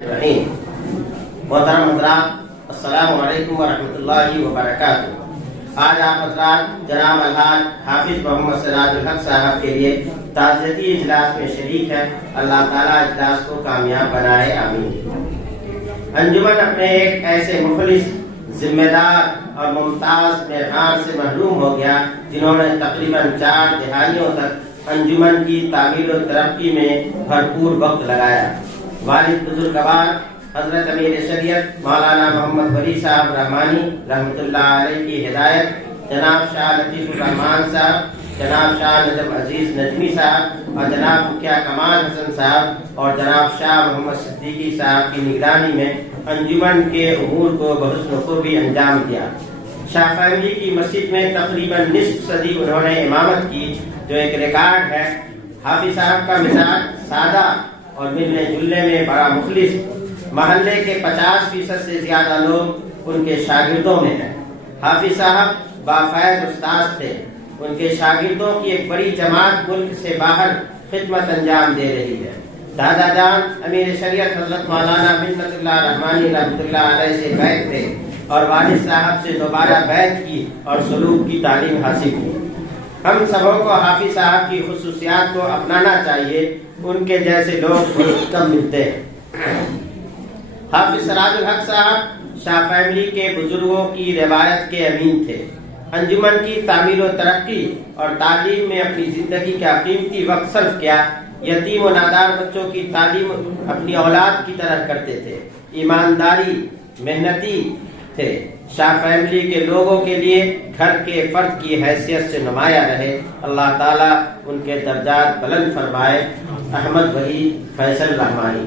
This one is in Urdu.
محترم حضرات، السلام علیکم ورحمۃ اللہ وبرکاتہ۔ آج آپ حضرات جناب الحاج حافظ محمد سراج الحق صاحب کے لیے تعزیتی اجلاس میں شریک ہے۔ اللہ تعالیٰ اجلاس کو کامیاب بنائے، آمین۔ انجمن اپنے ایک ایسے مخلص، ذمہ دار اور ممتاز مہمان سے محروم ہو گیا جنہوں نے تقریباً 4 دہائیوں تک انجمن کی تعمیر و ترقی میں بھرپور وقت لگایا۔ والد بزرگوار حضرت امیر شریعت مولانا محمد ولی صاحب رحمانی رحمۃ اللہ علیہ کی ہدایت، جناب شاہ لطیف الرحمان صاحب، جناب شاہ نجم عزیز نجمی صاحب اور جناب مکھیا کمال حسن صاحب اور جناب شاہ محمد صدیقی صاحب کی نگرانی میں انجمن کے امور کو بحسن خوبی انجام دیا۔ شاہ فیملی کی مسجد میں تقریباً نصف صدی انہوں نے امامت کی، جو ایک ریکارڈ ہے۔ حافظ صاحب کا مزاج سادہ اور ملنے جلنے میں بڑا مخلص، محلے کے 50% سے زیادہ لوگ ان کے شاگردوں میں ہیں۔ حافظ صاحب بافیض استاذ تھے۔ ان کے شاگردوں کی ایک بڑی جماعت ملک سے باہر خدمت انجام دے رہی ہے۔ دادا جان امیر شریعت حضرت مولانا منت اللہ رحمانی رحمۃ اللہ علیہ سے بیعت تھے اور والد صاحب سے دوبارہ بیعت کی اور سلوک کی تعلیم حاصل کی۔ ہم سبوں کو حافظ صاحب کی خصوصیات کو اپنانا چاہیے، ان کے جیسے لوگ بہت کم ملتے ہیں۔ حافظ سراج الحق صاحب شاہ فیملی کے بزرگوں کی روایت کے امین تھے۔ انجمن کی تعمیر و ترقی اور تعلیم میں اپنی زندگی کا قیمتی وقت صرف کیا۔ یتیم و نادار بچوں کی تعلیم اپنی اولاد کی طرح کرتے تھے۔ ایمانداری، محنتی تھے۔ شاہ فیملی کے لوگوں کے لیے گھر کے فرد کی حیثیت سے نمایاں رہے۔ اللہ تعالیٰ ان کے درجات بلند فرمائے۔ احمد ولی فیصل رحمانی۔